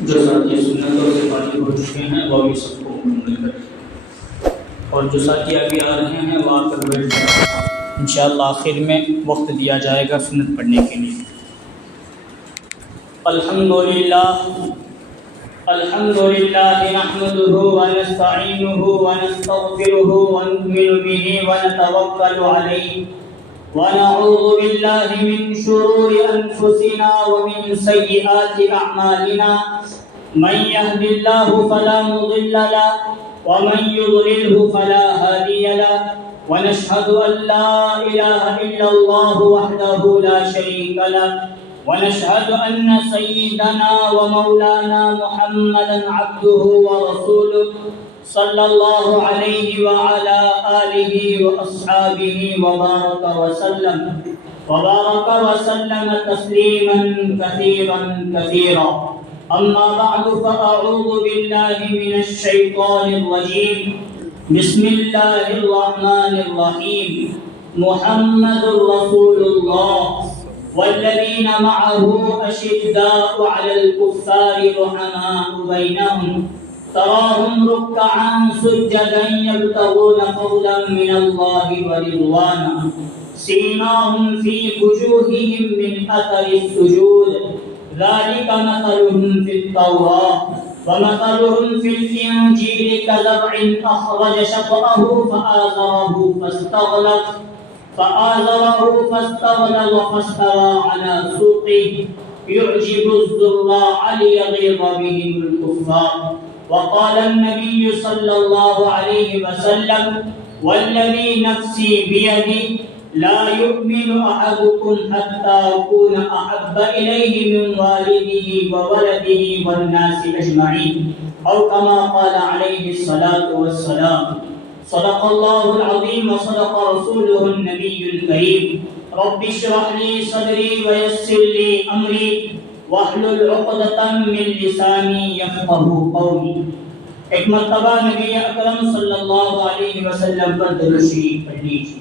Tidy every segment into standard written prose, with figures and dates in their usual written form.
جو ساتھی سنتوں سے فارغ ہو چکے ہیں وہ بھی سب کو مکمل کریں، اور جو ساتھی ابھی آ رہے ہیں وہ آ کر بیٹھ جائیں۔ انشاءاللہ آخر میں وقت دیا جائے گا سنت پڑھنے کے لیے۔ الحمدللہ نحمده ونستعینه ونستغفره ونؤمن به ونتوکل علیہ ونعوذ باللہ من شرور انفسنا ومن سیئات اعمالنا، من يهد الله فلا مضل له ومن يضلله فلا هادي له، ونشهد ان لا اله الا الله وحده لا شريك له، ونشهد أن سيدنا ومولانا محمدا عبده ورسوله صلى الله عليه وعلى آله وأصحابه وبارك وسلم تسليما كثيرا أما بعد، فأعوذ بالله من الشيطان الرجيم، بسم الله الرحمن الرحيم، محمد رسول الله والذين معه أشداء على الكفار رحماء بينهم، تراهم ركعا سجدا يبتغون فضلا من الله ورضوانا، سيماهم في وجوههم من أثر السجود، ذلك مثلهم في التوراة ومثلهم في الإنجيل كزرع أخرج شطأه فآزره فاستغلظ فاستوى على سوقه يعجب الزراع ليغيظ بهم الكفار، وقال النبي صلى الله عليه وسلم، والذي نفسي بيده لا يؤمن أحدكم حتى أكون أحب إليه من والده وولده والناس أجمعين، أو كما قال عليه الصلاة والسلام۔ صدق الله العظيم وصدق رسوله النبي الكريم، رب اشرح لي صدري ويسر لي أمري واحلل عقدة من لساني يفقهوا قولي۔ ایک مرتبہ نبی اکرم صلی اللہ علیہ وسلم پر درود شریف پڑھ لیجیے۔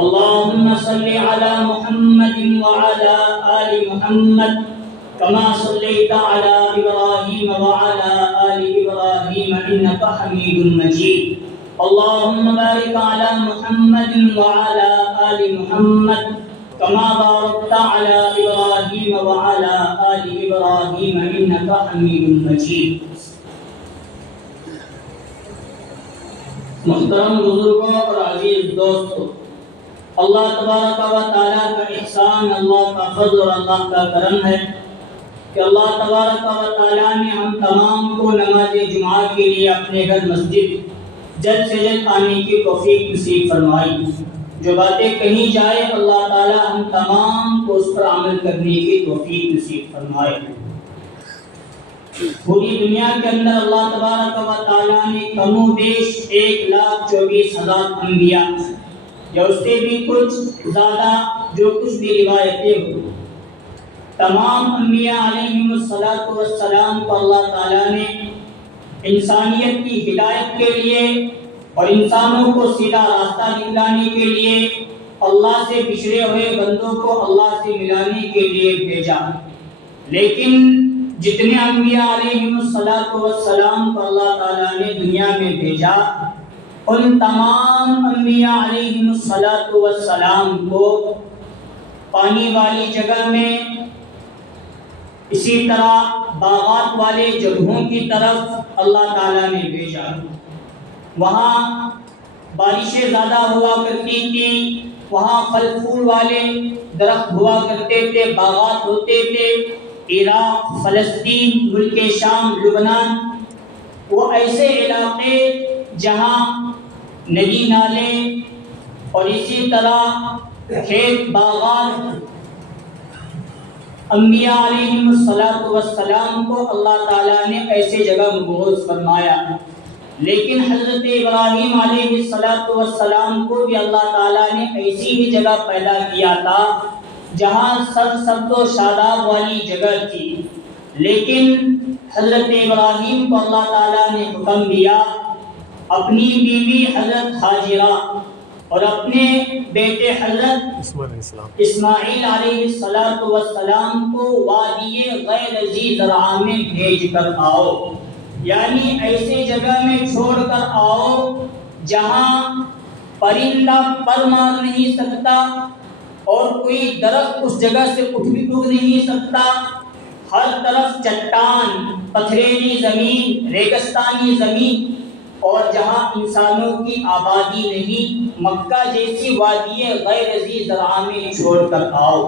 اللهم صل على محمد وعلى آل محمد كما صليت على إبراهيم وعلى آل إبراهيم إنك حميد مجيد، اللهم بارك على محمد وعلى آل محمد كما باركت على إبراهيم وعلى آل إبراهيم إنك حميد مجيد۔ محترم بزرگوں اور عزیز دوستوں، اللہ تبارک و تعالیٰ کا احسان، اللہ کا فضل اور اللہ کا کرم ہے کہ اللہ تبارک و تعالیٰ نے ہم تمام کو نماز جمعہ کے لیے اپنے گھر مسجد جلد سے جلد آنے کی توفیق نصیب فرمائی۔ جو باتیں کہیں جائے اللہ تعالیٰ ہم تمام کو اس پر عمل کرنے کی توفیق نصیب فرمائے۔ پوری دنیا کے اندر اللہ تبارک و تعالیٰ نے کم و بیش 1,24,000 انبیاء یا اس سے بھی کچھ زیادہ جو کچھ بھی روایتیں ہو، تمام انبیاء علیہم السلام کو اللہ تعالیٰ نے انسانیت کی ہدایت کے لیے اور انسانوں کو سیدھا راستہ دکھلانے کے لیے، اللہ سے بچھڑے ہوئے بندوں کو اللہ سے ملانے کے لیے بھیجا۔ لیکن جتنے انبیاء علیہم السلام کو اللہ تعالیٰ نے دنیا میں بھیجا، ان تمام انبیاء علیہم السلام کو پانی والی جگہ میں، اسی طرح باغات والے جگہوں کی طرف اللہ تعالیٰ نے بھیجا۔ وہاں بارشیں زیادہ ہوا کرتی تھی، وہاں پھل پھول والے درخت ہوا کرتے تھے، باغات ہوتے تھے۔ عراق، فلسطین، ملک شام، لبنان، وہ ایسے علاقے جہاں ندی نالے اور اسی طرح کھیت باغات، انبیاء علیہم السلام کو اللہ تعالیٰ نے ایسے جگہ مبعوث فرمایا۔ لیکن حضرت ابراہیم علیہ السلام کو بھی اللہ تعالیٰ نے ایسی ہی جگہ پیدا کیا تھا جہاں سبز و شاداب والی جگہ تھی۔ لیکن حضرت ابراہیم کو اللہ تعالیٰ نے حکم دیا اپنی بیوی حضرت ہاجرہ اور اپنے بیٹے حضرت اسماعیل علیہ السلام کو وادی غیر ذی زرع میں بھیج کر آؤ، یعنی ایسے جگہ میں چھوڑ کر آؤ جہاں پرندہ پر مار نہیں سکتا اور کوئی درخت اس جگہ سے اٹھ بھی نہیں سکتا، ہر طرف چٹان، پتھریلی زمین، ریگستانی زمین، اور جہاں انسانوں کی آبادی نہیں، مکہ جیسی وادی غیر ذی زرع میں چھوڑ کر آؤ۔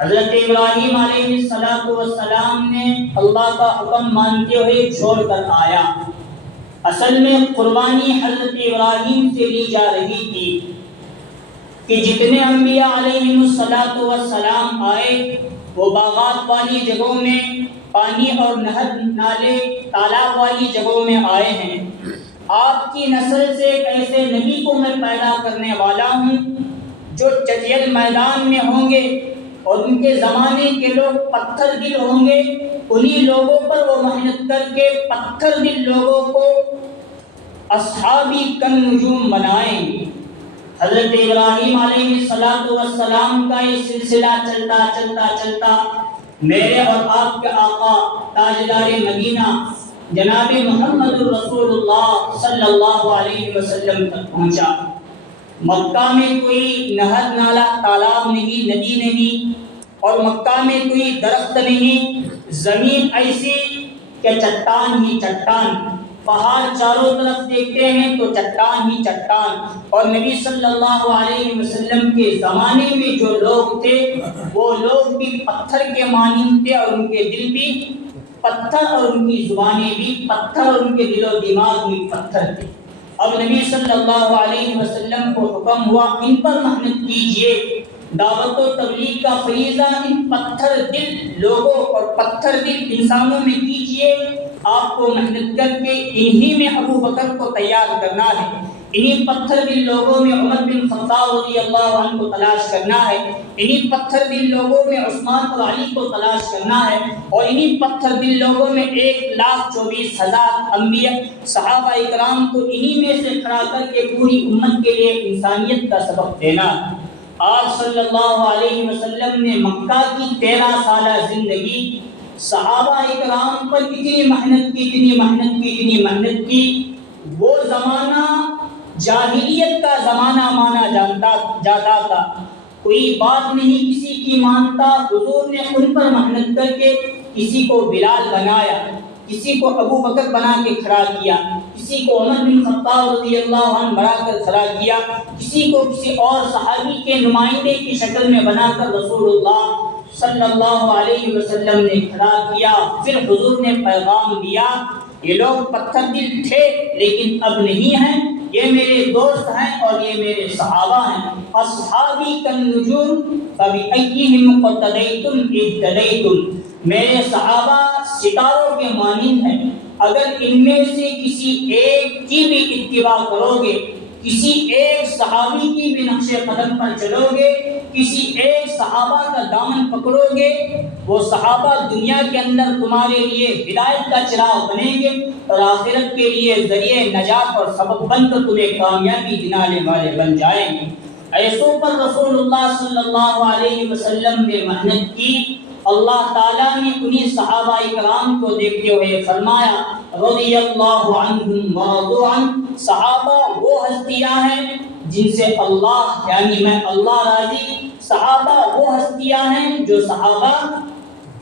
حضرت ابراہیم علیہ السلام نے اللہ کا حکم مانتے ہوئے چھوڑ کر آیا۔ اصل میں قربانی حضرت ابراہیم سے لی جا رہی تھی کہ جتنے انبیاء علیہ السلام آئے وہ باغات والی جگہوں میں، پانی اور نہر نالے تالاب والی جگہوں میں آئے ہیں۔ آپ کی نسل سے ایک ایسے نبی کو میں پیدا کرنے والا ہوں جو چٹیل میدان میں ہوں گے اور ان کے زمانے کے لوگ پتھر دل ہوں گے، انہی لوگوں پر وہ محنت کر کے پتھر دل لوگوں کو اصحابی کن نجوم بنائیں گے۔ حضرت ابراہیم علیہ السلام کا یہ سلسلہ چلتا چلتا چلتا میرے اور آپ کے آقا تاجدار مدینہ جناب محمد رسول اللہ صلی اللہ علیہ وسلم تک پہنچا۔ مکہ میں کوئی نہر نالا تالاب نہیں، ندی نہیں، اور مکہ میں کوئی درخت نہیں، زمین ایسی کہ چٹان ہی چٹان، پہاڑ چاروں طرف دیکھتے ہیں تو چٹان ہی چٹان، اور نبی صلی اللہ علیہ وسلم کے زمانے میں جو لوگ تھے وہ لوگ بھی پتھر کے مانند تھے، اور ان کے دل بھی پتھر اور ان کی زبانیں بھی پتھر اور ان کے دل و دماغ بھی پتھر تھے۔ اب نبی صلی اللہ علیہ وسلم کو حکم ہوا ان پر محنت کیجئے، دعوت و تبلیغ کا فریضہ ان پتھر دل لوگوں اور پتھر دل انسانوں میں کیجئے۔ آپ کو محنت کر کے انہی میں ابو بکر کو تیار کرنا ہے، انہی پتھر دل لوگوں میں عمر بن خطاب رضی اللہ عنہ کو تلاش کرنا ہے، انہی پتھر دل لوگوں میں عثمان اور علی کو تلاش کرنا ہے، اور انہی پتھر دل لوگوں میں 1,24,000 انبیاء صحابہ اکرام کو انہی میں سے کھڑا کر کے پوری امت کے لیے انسانیت کا سبق دینا ہے۔ آج صلی اللہ علیہ وسلم نے مکہ کی 13 سالہ زندگی صحابہ اکرام پر اتنی محنت کی، وہ زمانہ جاہلیت کا زمانہ مانا جاتا تھا، کوئی بات نہیں کسی کی مانتا۔ حضور نے ان پر محنت کر کے کسی کو بلال بنایا، کسی کو ابو بکر بنا کے کھڑا کیا، کسی کو عمر بن خطاب رضی اللہ عنہ بنا کر کھڑا کیا، کسی کو کسی اور صحابی کے نمائندے کی شکل میں بنا کر رسول اللہ صلی اللہ علیہ وسلم نے کھڑا کیا۔ پھر حضور نے پیغام دیا، یہ لوگ پتھر دل تھے لیکن اب نہیں ہیں، یہ میرے دوست ہیں اور یہ میرے صحابہ ہیں۔ اصحابی کالنجوم فبأیہم اقتدیتم اہتدیتم، میرے صحابہ ستاروں کے مانند ہیں، اگر ان میں سے کسی ایک کی بھی اتباع کرو گے، کسی ایک صحابی کی بھی نقش قدم پر چلو گے، کسی ایک صحابہ کا دامن پکڑو گے، وہ صحابہ دنیا کے اندر تمہارے لیے ہدایت کا چراغ بنیں گے اور آخرت کے لیے ذریعہ نجات اور سبب بن کر تمہیں کامیابی دلانے والے بن جائیں گے۔ ایسوں پر رسول اللہ صلی اللہ علیہ وسلم نے محنت کی۔ اللہ تعالیٰ نے انہی صحابہ اکرام کو دیکھتے ہوئے فرمایا رضی اللہ عنہم ورضوا عنہ، صحابہ وہ ہستیاں ہیں جن سے اللہ یعنی میں اللہ راضی، صحابہ وہ ہستیاں ہیں جو صحابہ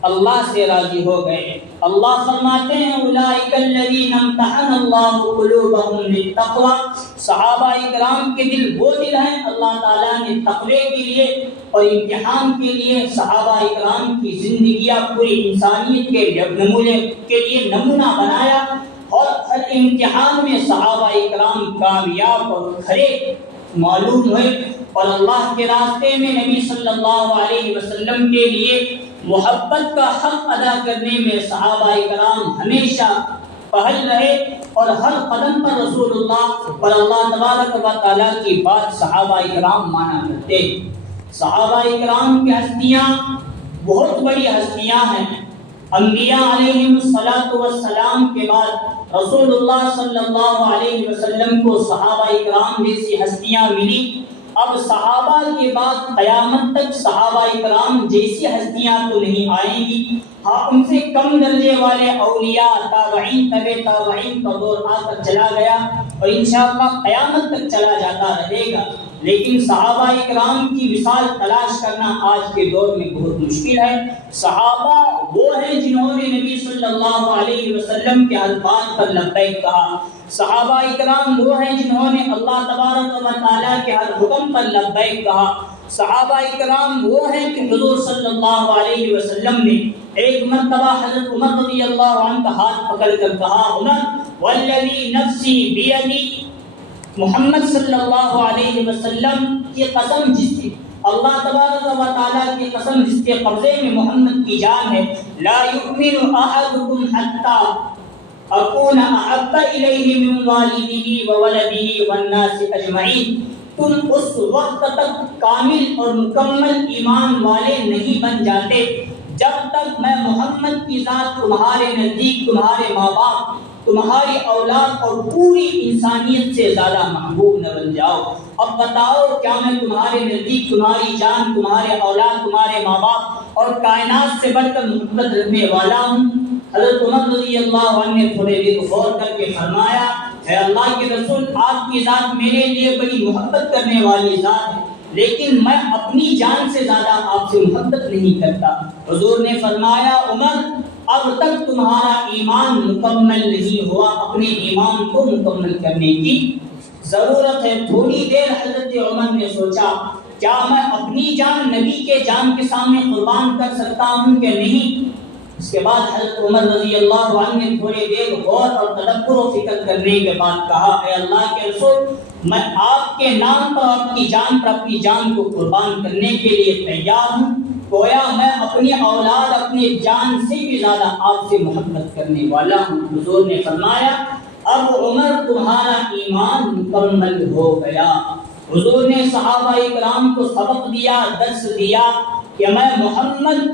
اللہ سے راضی ہو گئے۔ اللہ فرماتے ہیں اولئک الذین امتحن اللہ قلوبہم للتقوی، صحابہ اکرام کے دل وہ دل ہیں اللہ تعالیٰ نے تقوی کے لیے اور امتحان کے لیے صحابہ اکرام کی زندگیاں پوری انسانیت کے نمونے کے لیے نمونہ بنایا، اور ہر امتحان میں صحابہ اکرام کامیاب اور کھڑے معلوم ہوئے، اور اللہ کے راستے میں نبی صلی اللہ علیہ وسلم کے لیے محبت کا حق ادا کرنے میں صحابہ اکرام ہمیشہ پہل رہے، اور ہر قدم پر رسول اللہ اور اللہ تبارک و تعالیٰ کی بات صحابہ اکرام مانا کرتے۔ صحابہ اکرام کی ہستیاں بہت بڑی ہستیاں ہیں، انبیاء علیہم کے بعد رسول اللہ صلی اللہ علیہ وسلم کو صحابہ کرام جیسی ہستیاں ملی. اب صحابہ کے بعد قیامت تک صحابہ کرام جیسی ہستیاں تو نہیں آئیں گی. ہاں ان سے کم درجے والے اولیاء تابعین تابعین کا دور آ کر چلا گیا اور انشاءاللہ قیامت تک چلا جاتا رہے گا. لیکن صحابہ کرام کی مثال تلاش کرنا آج کے دور میں بہت مشکل ہے. صحابہ وہ ہیں جنہوں نے نبی صلی اللہ علیہ وسلم کے الفاظ پر لبیک کہا. صحابہ کرام وہ ہیں جنہوں نے اللہ تبارک و تعالیٰ کے ہر حکم پر لبیک کہا. صحابہ کرام وہ ہیں کہ حضور صلی اللہ علیہ وسلم نے ایک مرتبہ حضرت عمر رضی اللہ عنہ کا ہاتھ پکڑ کر کہا, عمر والذی نفسی بیدی, محمد صلی اللہ علیہ وسلم کی قسم جس کی اللہ تبارک و تعالیٰ کی قسم جس کے قبضے میں محمد کی جان ہے, لا یؤمن احدکم حتی اکون احب الیہ من والدہ وولدہ والناس اجمعین. تم اس وقت تک کامل اور مکمل ایمان والے نہیں بن جاتے جب تک میں محمد کی ذات تمہارے نزدیک تمہارے ماں باپ, تمہاری اولاد اور پوری انسانیت سے زیادہ محبوب نہ بن جاؤ. اب بتاؤ کیا میں تمہارے نزدیک تمہاری جان, تمہارے اولاد, تمہارے ماں باپ اور کائنات سے بڑھ کر محبت رکھنے والا ہوں؟ حضرت عمر رضی اللہ عنہ نے تھوڑے دیر غور کر کے فرمایا, اے اللہ کے رسول, آپ کی ذات میرے لیے بڑی محبت کرنے والی ذات ہے, لیکن میں اپنی جان سے زیادہ آپ سے محبت نہیں کرتا. حضور نے فرمایا, عمر اب تک تمہارا ایمان مکمل نہیں ہوا, اپنے ایمان کو مکمل کرنے کی ضرورت ہے. تھوڑی دیر حضرت عمر نے سوچا, کیا میں اپنی جان نبی کے جان کے سامنے قربان کر سکتا ہوں کہ نہیں؟ اس کے بعد حضرت عمر رضی اللہ عنہ نے تھوڑی دیر غور اور تدبر و فکر کرنے کے بعد کہا, اے اللہ کے رسول, میں آپ کے نام پر آپ کی جان پر اپنی جان کو قربان کرنے کے لیے تیار ہوں. گویا میں اپنی اولاد, اپنی جان سے بھی زیادہ آپ سے محبت کرنے والا ہوں. حضور نے فرمایا, اب عمر تمہارا ایمان مکمل ہو گیا. حضور نے صحابہ کرام کو سبق دیا, درس دیا کہ میں محمد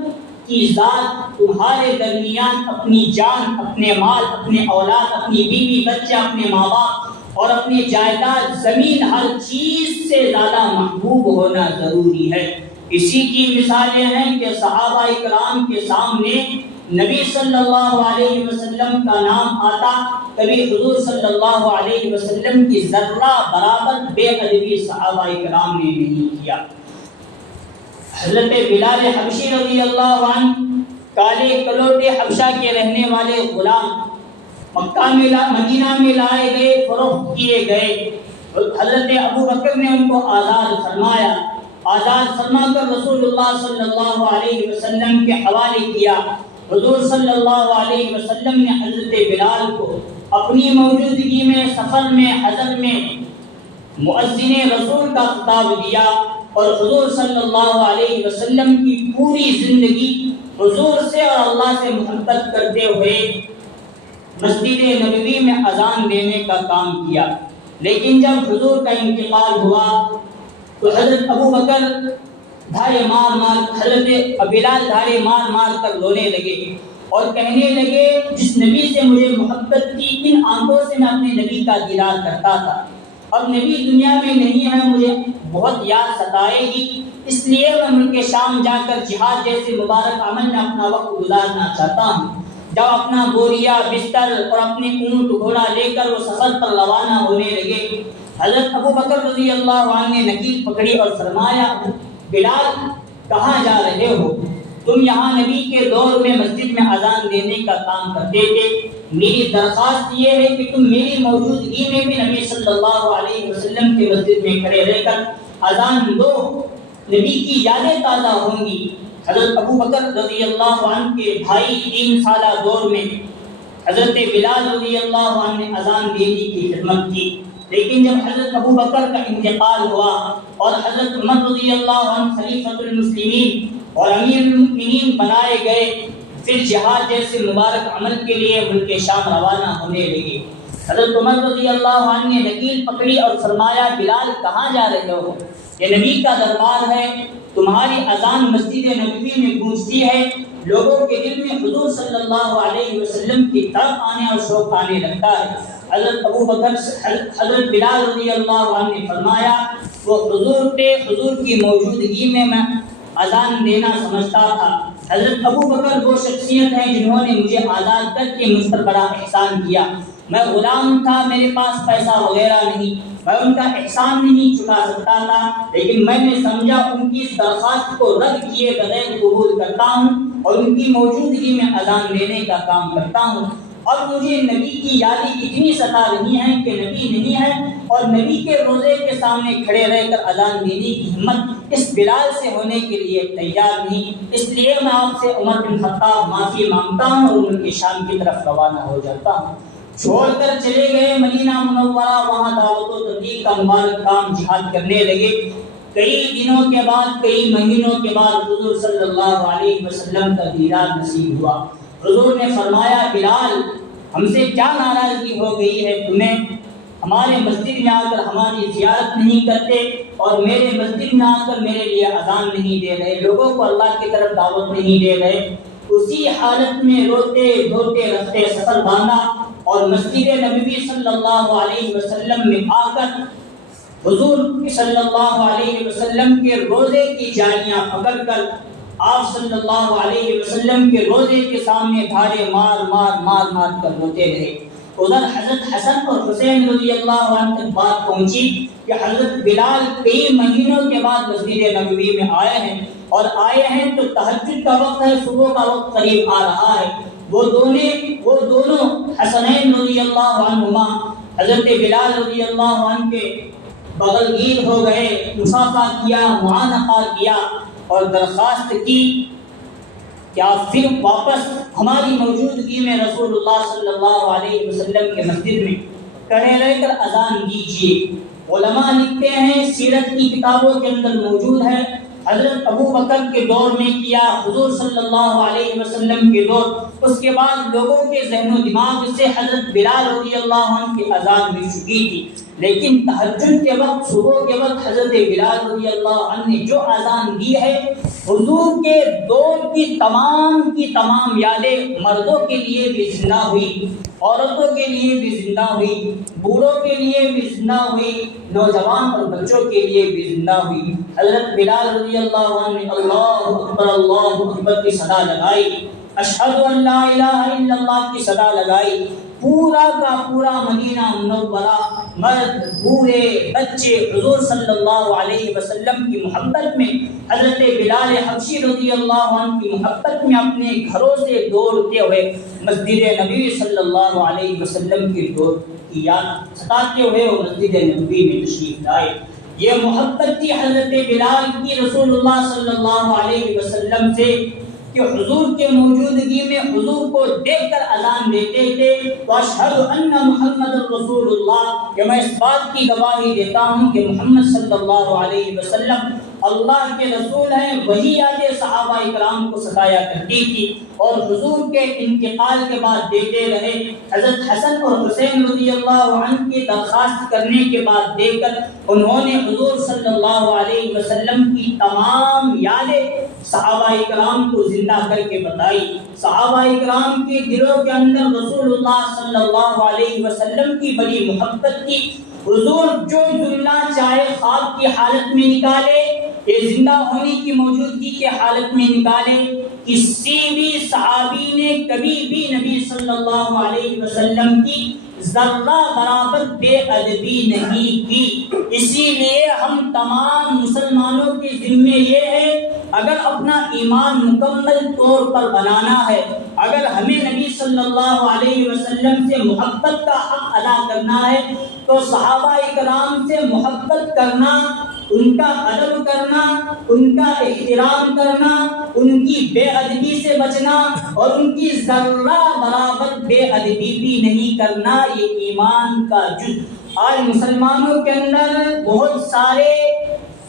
کی ذات تمہارے درمیان اپنی جان, اپنے مال, اپنے اولاد, اپنی بیوی بچہ, اپنے ماں باپ اور اپنی جائیداد, زمین, ہر چیز سے زیادہ محبوب ہونا ضروری ہے. اسی کی مثالیں ہیں کہ صحابہ کرام کے سامنے نبی صلی اللہ علیہ وسلم کا نام آتا, کبھی حضور صلی اللہ علیہ وسلم کی ذرہ برابر بے ادبی صحابہ کرام نے نہیں کیا. حضرت بلال حبشی رضی اللہ عنہ کالے کلوٹے حبشہ کے رہنے والے غلام مکہ میں مدینہ میں لائے گئے, فروخت کیے گئے. حضرت ابو بکر نے ان کو آزاد فرمایا. آزاد فرما کر رسول اللہ صلی اللہ علیہ وسلم کے حوالے کیا. حضور صلی اللہ علیہ وسلم نے حضرت بلال کو اپنی موجودگی میں, سفر میں, حضر میں مؤذن رسول کا خطاب دیا اور حضور صلی اللہ علیہ وسلم کی پوری زندگی حضور سے اور اللہ سے محبت کرتے ہوئے مسجد نبوی میں اذان دینے کا کام کیا. لیکن جب حضور کا انتقال ہوا تو حضرت ابو بکر دھارے مار مار, حضرت بلال دھارے مار مار کر رونے لگے اور کہنے لگے, جس نبی سے مجھے محبت تھی, ان آنکھوں سے میں اپنے نبی کا دیدار کرتا تھا, اب نبی دنیا میں نہیں ہے, مجھے بہت یاد ستائے گی, اس لیے میں ملک شام جا کر جہاد جیسے مبارک عمل میں اپنا وقت گزارنا چاہتا ہوں. جب اپنا بوریا, بستر اور اپنے اونٹ گھوڑا لے کر وہ سفر پر روانہ ہونے لگے, حضرت ابو بکر رضی اللہ عنہ نے نکیل پکڑی اور فرمایا, بلال کہاں جا رہے ہو؟ تم یہاں نبی کے دور میں مسجد میں اذان دینے کا کام کرتے تھے, میری درخواست یہ ہے کہ تم میری موجودگی میں بھی نبی صلی اللہ علیہ وسلم کے مسجد میں کھڑے رہ کر اذان دو, نبی کی یادیں تازہ ہوں گی. حضرت ابو بکر رضی اللہ عنہ کے بھائی 3 سالہ دور میں حضرت بلال رضی اللہ عنہ نے اذان دینے کی خدمت کی. لیکن جب حضرت ابو بکر کا انتقال ہوا اور حضرت عمر رضی اللہ عنہ خلیفۃ المسلمین اور امیر المؤمنین بنائے گئے, پھر جہاد جیسے مبارک عمل کے لیے ملک شام روانہ ہونے لگے. حضرت عمر رضی اللہ عنہ نے نکیل پکڑی اور فرمایا, بلال کہاں جا رہے ہو؟ یہ نبی کا دربار ہے, تمہاری اذان مسجد نبوی میں گونجتی ہے, لوگوں کے دل میں حضور صلی اللہ علیہ وسلم کی طرف آنے اور شوق آنے لگتا ہے۔ حضرت ابو بکر حضرت بلال رضی اللہ عنہ نے فرمایا وہ حضور کی موجودگی میں اذان دینا سمجھتا تھا۔ حضرت ابو بکر وہ شخصیت ہے جنہوں نے مجھے آزاد کر کے مجھ پر بڑا احسان کیا۔ میں غلام تھا، میرے پاس پیسہ وغیرہ نہیں، میں ان کا احسان نہیں چکا سکتا تھا، لیکن میں نے سمجھا ان کی اس درخواست کو رد کیے بغیر قبول کرتا ہوں اور ان کی موجودگی میں اذان دینے کا کام کرتا ہوں۔ اور مجھے نبی کی یادیں اتنی ستا رہی ہیں کہ نبی نہیں ہے اور نبی کے روزے کے سامنے کھڑے رہ کر اذان دینے کی ہمت اس بلال سے ہونے کے لیے تیار نہیں، اس لیے میں آپ سے عمر بن خطاب معافی مانگتا ہوں اور ان کی شام کی طرف روانہ ہو جاتا ہوں۔ چھوڑ کر چلے گئے مدینہ منورہ، وہاں دعوت و تبلیغ کا مبارک کام جہاد کرنے لگے۔ کئی دنوں کے بعد، کئی مہینوں کے بعد حضور صلی اللہ علیہ وسلم کا دیدار نصیب ہوا۔ حضور نے فرمایا بلال ہم سے کیا ناراضگی ہو گئی ہے تمہیں؟ ہمارے مسجد میں آ کر ہماری زیارت نہیں کرتے اور میرے مسجد میں آ کر میرے لیے اذان نہیں دے رہے، لوگوں کو اللہ کی طرف دعوت نہیں دے رہے۔ اسی حالت میں روتے دھوتے رستے سفر باندھا اور مسجد نبوی صلی اللہ علیہ وسلم میں آ کر حضور صلی اللہ علیہ وسلم کے روزے کی جالیاں پکڑ کر آپ صلی اللہ علیہ وسلم کے روزے کے سامنے دھاڑے مار کر روتے رہے۔ ادھر حضرت حسن اور حسین رضی اللہ عنہ تک بات پہنچی کہ حضرت بلال کئی مہینوں کے بعد مسجد نبوی میں آئے ہیں تو تہجد کا وقت ہے، صبح کا وقت قریب آ رہا ہے۔ وہ دونوں حسنین رضی اللہ عنہما حضرت بلال رضی اللہ عنہ کے بغل گیر ہو گئے، مصافحہ کیا، معانقہ کیا اور درخواست کی کہ آپ پھر واپس ہماری موجودگی میں رسول اللہ صلی اللہ علیہ وسلم کے مسجد میں کھڑے رہ کر اذان دیجیے۔ علماء لکھتے ہیں، سیرت کی کتابوں کے اندر موجود ہے، حضرت ابو بکر کے دور میں کیا، حضور صلی اللہ علیہ وسلم کے دور، اس کے بعد لوگوں کے ذہن و دماغ سے حضرت بلال رضی اللہ عنہ کی اذان مل چکی تھی، لیکن تہجد کے وقت، صبح کے وقت حضرت بلال رضی اللہ عنہ نے جو اذان دی ہے، حضور کے دور کی تمام یادیں مردوں کے لیے بھی زندہ ہوئی، عورتوں کے لیے بھی زندہ ہوئی، بوڑھوں کے لیے بھی زندہ ہوئی، نوجوان اور بچوں کے لیے بھی زندہ ہوئی۔ حضرت بلال رضی اللہ عنہ نے اللہ اکبر کی صدا لگائی، اشہد ان لا الہ الا اللہ کی صدا لگائی۔ پورا کا پورا مدینہ منورہ، مرد بوڑھے بچے حضور صلی اللہ علیہ وسلم کی محبت میں، حضرت بلال حبشی رضی اللہ عنہ کی محبت میں اپنے گھروں سے دوڑتے ہوئے مسجد نبوی صلی اللہ علیہ وسلم کے دور کی یاد ستاتے ہوئے وہ مسجد نبوی میں تشریف لائے۔ یہ محبت تھی حضرت بلال کی رسول اللہ صلی اللہ علیہ وسلم سے کہ حضور کے موجودگی میں حضور کو دیکھ کر اذان دیتے تھے، واشہد ان محمد رسول اللہ، کہ میں اس بات کی گواہی دیتا ہوں کہ محمد صلی اللہ علیہ وسلم اللہ کے رسول ہیں۔ وہی یادیں صحابہ اکرام کو ستایا کرتی تھی اور حضور کے انتقال کے بعد دیتے رہے۔ حضرت حسن اور حسین رضی اللہ عنہ کی درخواست کرنے کے بعد دے کر انہوں نے حضور صلی اللہ علیہ وسلم کی تمام یادیں صحابہ اکرام کو زندہ کر کے بتائی۔ صحابہ اکرام کے دلوں کے اندر رسول اللہ صلی اللہ علیہ وسلم کی بڑی محبت تھی۔ حضور جو زندہ چاہے خواب کی حالت میں نکالے یا زندہ ہونے کی موجودگی کے حالت میں نکالے، کسی بھی صحابی نے کبھی بھی نبی صلی اللہ علیہ وسلم کی ذرہ برابر بے ادبی نہیں کی۔ اسی لیے ہم تمام مسلمانوں کے ذمے یہ ہے، اگر اپنا ایمان مکمل طور پر بنانا ہے، اگر ہمیں نبی صلی اللہ علیہ وسلم سے محبت کا حق ادا کرنا ہے تو صحابہ اکرام سے محبت کرنا، ان کا ادب کرنا، ان کا احترام کرنا، ان کی بے ادبی سے بچنا اور ان کی ذرہ برابر بے ادبی بھی نہیں کرنا، یہ ایمان کا جز۔ آج مسلمانوں کے اندر بہت سارے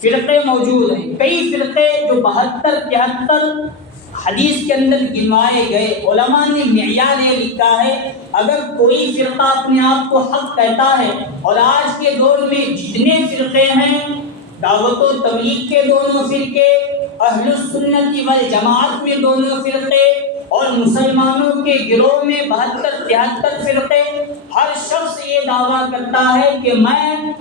فرقے موجود ہیں، کئی فرقے جو 72-73 حدیث کے اندر گنوائے گئے۔ علماء نے معیار یہ لکھا ہے، اگر کوئی فرقہ اپنے آپ کو حق کہتا ہے، اور آج کے دور میں جتنے فرقے ہیں، دعوت و تبلیغ کے دونوں فرقے، اہل السنت والجماعت میں دونوں فرقے اور مسلمانوں کے گروہ میں 72-73 فرقے، ہر شخص یہ دعویٰ کرتا ہے کہ میں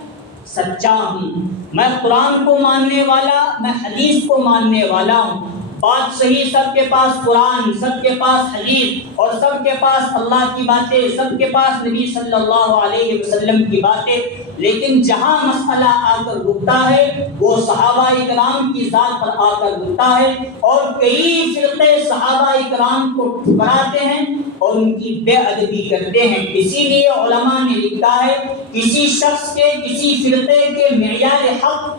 سچا ہوں، میں قرآن کو ماننے والا، میں حدیث کو ماننے والا ہوں۔ بات صحیح، سب کے پاس قرآن، سب کے پاس حدیث اور سب کے پاس اللہ کی باتیں، سب کے پاس نبی صلی اللہ علیہ وسلم کی باتیں، لیکن جہاں مسئلہ آ کر رکتا ہے وہ صحابہ کرام کی ذات پر آ کر رکتا ہے، اور کئی فرقے صحابہ کرام کو ٹھکراتے ہیں اور ان کی بے ادبی کرتے ہیں۔ اسی لیے علماء نے لکھا ہے کسی شخص کے، کسی فرقے کے معیار حق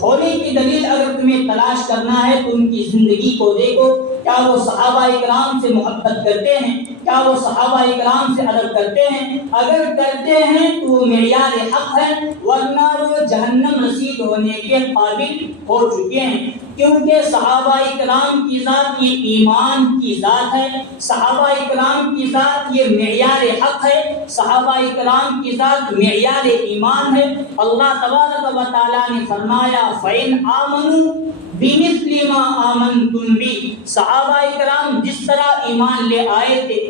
ہونے کی دلیل اگر تمہیں تلاش کرنا ہے تو ان کی زندگی کو دیکھو، کیا وہ صحابہ کرام سے محبت کرتے ہیں، کیا وہ صحابہ کرام سے ادب کرتے ہیں؟ اگر کرتے ہیں تو وہ معیار حق ہے، ورنہ وہ جہنم رسید ہونے کے قابل ہو چکے ہیں، کیونکہ صحابہ کرام کی ذات یہ ایمان کی ذات ہے، صحابہ کرام کی ذات یہ معیار حق ہے، صحابہ کرام کی ذات معیار ایمان ہے۔ اللہ تبارک و تعالیٰ نے فرمایا فَإِنْ آمَنُوا بِمِثْلِ مَا آمَنْتُمْ بِهِ، صحابہ کرام جس طرح ایمان لے آئے تھے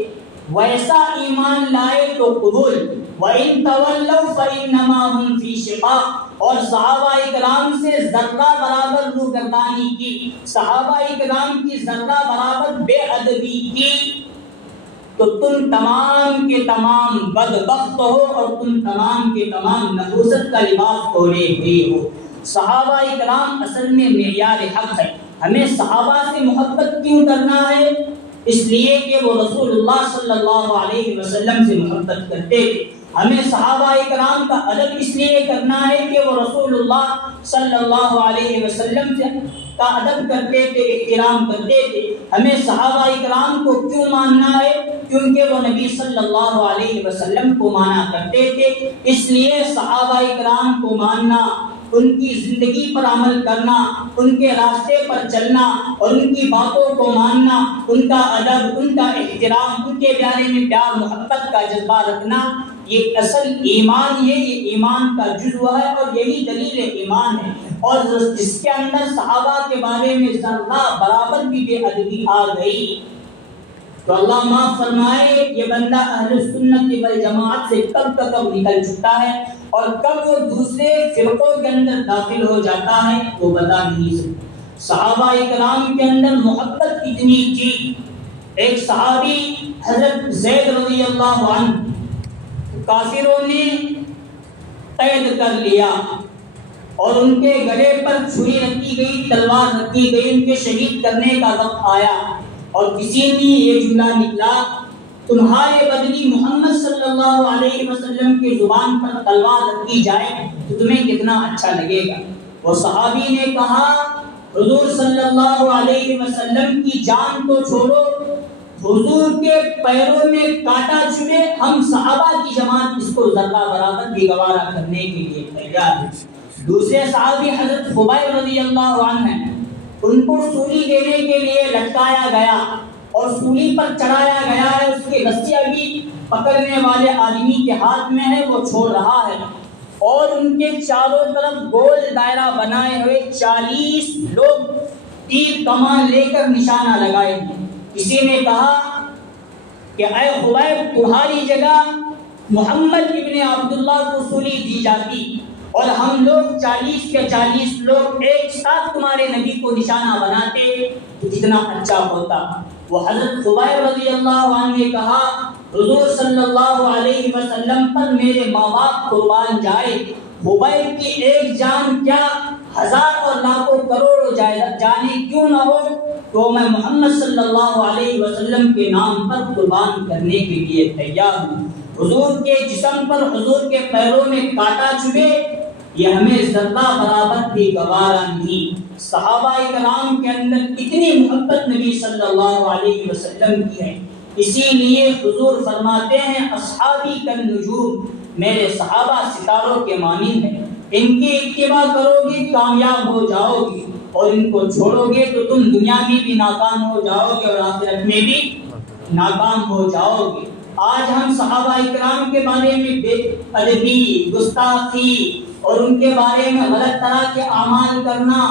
ویسا ایمان لائے تو قبول، وَإِنْ تَوَلَّوْا فَإِنَّمَا هُمْ فِي شِقَاقٍ، اور صحابہ کرام سے ذرہ برابر روگردانی کی، صحابہ کرام کی ذرہ برابر بے ادبی کی تو تم تمام کے تمام بدبخت ہو اور تم تمام کے تمام نحوست کا لباس اوڑھے ہوئے ہو۔ صحابہ کرام اصل میں معیار حق ہے۔ ہمیں صحابہ سے محبت کیوں کرنا ہے؟ اس لیے کہ وہ رسول اللہ صلی اللہ علیہ وسلم سے محبت کرتے تھے۔ ہمیں صحابہ کرام کا ادب اس لیے کرنا ہے کہ وہ رسول اللہ صلی اللہ علیہ وسلم سے کا ادب کرتے تھے، احترام کرتے تھے۔ ہمیں صحابہ کرام کو کیوں ماننا ہے؟ کیونکہ وہ نبی صلی اللہ علیہ وسلم کو مانا کرتے تھے، اس لیے صحابہ کرام کو ماننا، ان کی زندگی پر عمل کرنا، ان کے راستے پر چلنا اور ان کی باتوں کو ماننا، ان کا ادب، ان کا احترام، ان کے بارے میں پیار محبت کا جذبہ رکھنا، یہ اصل ایمان ہے، یہ ایمان کا جزو ہے اور یہی دلیل ایمان ہے۔ اور جس کے اندر صحابہ کے بارے میں ذرہ برابر بھی بے ادبی آ گئی تو اللہ معاف فرمائے، یہ بندہ اہل سنت والجماعت سے کب نکل چکا ہے اور کب وہ دوسرے فرقوں کے اندر داخل ہو جاتا ہے وہ بتا نہیں سکتا۔ صحابہ کرام کے اندر محبت اتنی تھی، ایک صحابی حضرت زید رضی اللہ عنہ کافروں نے قید کر لیا اور ان کے گلے پر چھری رکھی گئی، تلوار رکھی گئی، ان کے شہید کرنے کا وقت آیا اور کسی نے یہ جملہ نکلا تمہارے بدلی محمد صلی اللہ علیہ وسلم کی زبان پر تلوار رکھی جائے تو تمہیں کتنا اچھا لگے گا۔ وہ صحابی نے کہا حضور صلی اللہ علیہ وسلم کی جان تو چھوڑو، حضور کے پیروں میں کانٹا چبھے، ہم صحابہ کی جماعت اس کو ذرہ برابر بھی گوارا کرنے کے لیے تیار ہے۔ دوسرے صحابی حضرت خبیب رضی اللہ عنہ ہیں، ان کو سولی دینے کے لیے لٹکایا گیا اور سولی پر چڑھایا گیا ہے، اس کی رسی ابھی پکڑنے والے آدمی کے ہاتھ میں ہے، وہ چھوڑ رہا ہے اور ان کے چاروں طرف گول دائرہ بنائے ہوئے 40 لوگ تیر کمان لے کر نشانہ لگائے ہیں۔ کسی نے کہا کہ اے خبیب تمہاری جگہ محمد ابن عبداللہ کو سولی دی جاتی اور ہم لوگ 40 کے 40 لوگ ایک ساتھ تمہارے نبی کو نشانہ بناتے تو کتنا اچھا ہوتا۔ وہ حضرت خبیب رضی اللہ عنہ نے کہا حضور صلی اللہ علیہ وسلم پر میرے ماں باپ قربان جائے، خبیب کی ایک جان کیا ہزار اور لاکھوں کروڑوں جانیں کیوں نہ ہو تو میں محمد صلی اللہ علیہ وسلم کے نام پر قربان کرنے کے لیے تیار ہوں۔ حضور کے جسم پر، حضور کے پیروں میں کانٹا چبھے، یہ ہمیں ذرہ برابر بھی گوارا نہیں۔ صحابہ کرام کے اندر اتنی محبت نبی صلی اللہ علیہ وسلم کی ہے، اسی لیے حضور فرماتے ہیں اصحابی کالنجوم، میرے صحابہ ستاروں کے مانند ہیں، ان کی اتباع کرو گے کامیاب ہو جاؤ گے اور ان کو چھوڑو گے تو تم دنیا میں بھی ناکام ہو جاؤ گے اور آخرت میں بھی ناکام ہو جاؤ گے۔ آج ہم صحابہ کرام کے بارے میں بے ادبی، گستاخی اور ان کے بارے میں غلط طرح کے اعمال کرنا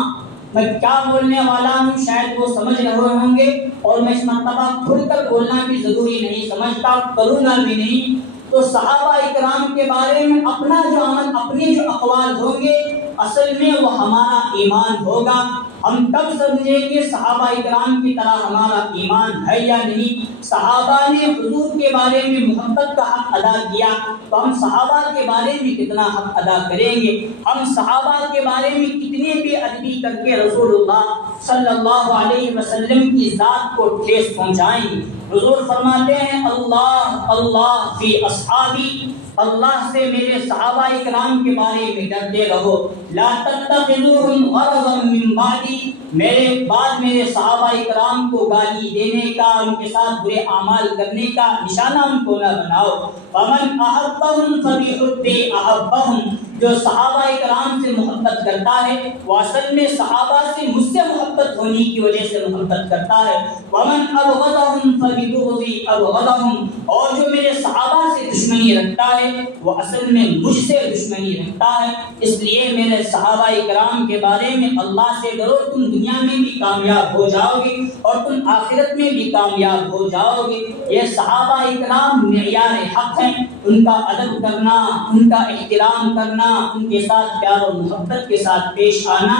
میں کیا بولنے والا ہوں شاید وہ سمجھ رہے ہوں گے، اور میں اس مرتبہ کھل کر بولنا بھی ضروری نہیں سمجھتا، کروں گا بھی نہیں۔ تو صحابہ اکرام کے بارے میں اپنا جو عمل، اپنے جو اقوال ہوں گے، اصل میں وہ ہمارا ایمان ہوگا۔ ہم تب سمجھیں گے صحابہ اکرام کی طرح ہمارا ایمان ہے یا نہیں۔ صحابہ نے حضور کے بارے میں محبت کا حق ادا کیا، تو ہم صحابہ کے بارے میں کتنا حق ادا کریں گے؟ ہم صحابہ کے بارے میں کتنے بے ادبی کر کے رسول اللہ صلی اللہ علیہ وسلم کی ذات کو ٹھیس پہنچائیں گے؟ حضور فرماتے ہیں اللہ اللہ فی اصحابی، اللہ سے میرے صحابہ اکرام کے بارے میں ڈرتے رہو۔ لا تتخذوہم غرضا من بعدی، میرے بعد میرے صحابہ اکرام کو گالی دینے کا، ان کے ساتھ برے اعمال کرنے کا نشانہ ان کو نہ بناؤ۔ فمن احبہم فبحبی احبہم، جو صحابہ اکرام سے محبت کرتا ہے وہ اصل میں صحابہ سے مجھ سے محبت ہونے کی وجہ سے محبت کرتا ہے۔ ومن ابغضہم فببغضی ابغضہم، اور جو میرے صحابہ سے دشمنی رکھتا ہے وہ اصل میں مجھ سے دشمنی رکھتا ہے۔ اس لیے میرے صحابہ اکرام کے بارے میں اللہ سے ڈرو، تم دنیا میں بھی کامیاب ہو جاؤ گے اور تم آخرت میں بھی کامیاب ہو جاؤ گے۔ یہ صحابہ اکرام معیار حق ہیں، ان کا ادب کرنا، ان کا احترام کرنا، ان کے ساتھ پیار و محبت کے ساتھ پیش آنا،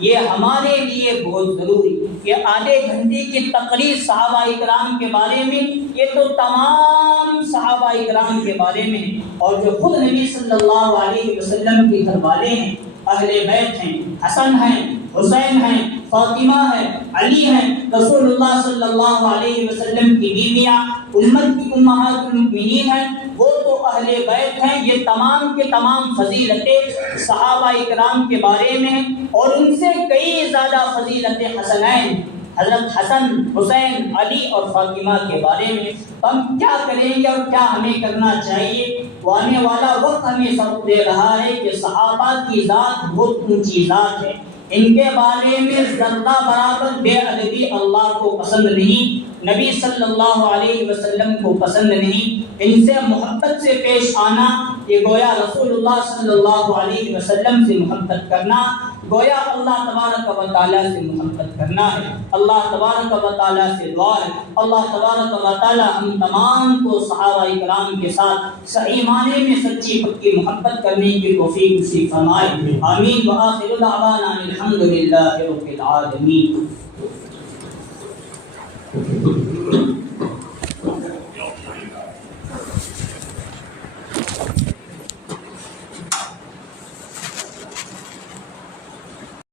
یہ ہمارے لیے بہت ضروری۔ یہ آدھے گھنٹے کی تقریر صحابہ اکرام کے بارے میں، یہ تو تمام صحابہ اکرام کے بارے میں ہے، اور جو خود نبی صلی اللہ علیہ وسلم کے گھر والے ہیں، اہل بیت ہیں، حسن ہیں، حسین ہیں، فاطمہ ہے، علی ہیں، رسول اللہ صلی اللہ علیہ وسلم کی بیویاں، امت کی امہات المؤمنین ہیں، وہ تو اہل بیت ہیں۔ یہ تمام کے تمام فضیلتیں صحابہ اکرام کے بارے میں ہیں، اور ان سے کئی زیادہ فضیلتیں حسنین، حضرت حسن، حسین، علی اور فاطمہ کے بارے میں۔ ہم کیا کریں گے اور کیا ہمیں کرنا چاہیے؟ وہ آنے والا وقت ہمیں سبق دے رہا ہے کہ صحابہ کی ذات بہت اونچی ذات ہے، ان کے بارے میں ذرہ برابر بے ادبی اللہ کو پسند نہیں، نبی صلی اللہ علیہ وسلم کو پسند نہیں۔ ان سے محبت سے پیش آنا، یہ گویا رسول اللہ صلی اللہ علیہ وسلم سے محبت کرنا، گویا اللہ تبارک و تعالیٰ سے محبت کرنا ہے۔ اللہ تبارک و تعالیٰ سے دعا ہے، اللہ تبارک و تعالیٰ ہم تمام کو صحابہ اکرام کے ساتھ صحیح معنی میں سچی پکی محبت کرنے کی توفیق نصیب فرمائے، آمین۔ وآخر دعوانا الحمد للہ رب العالمین۔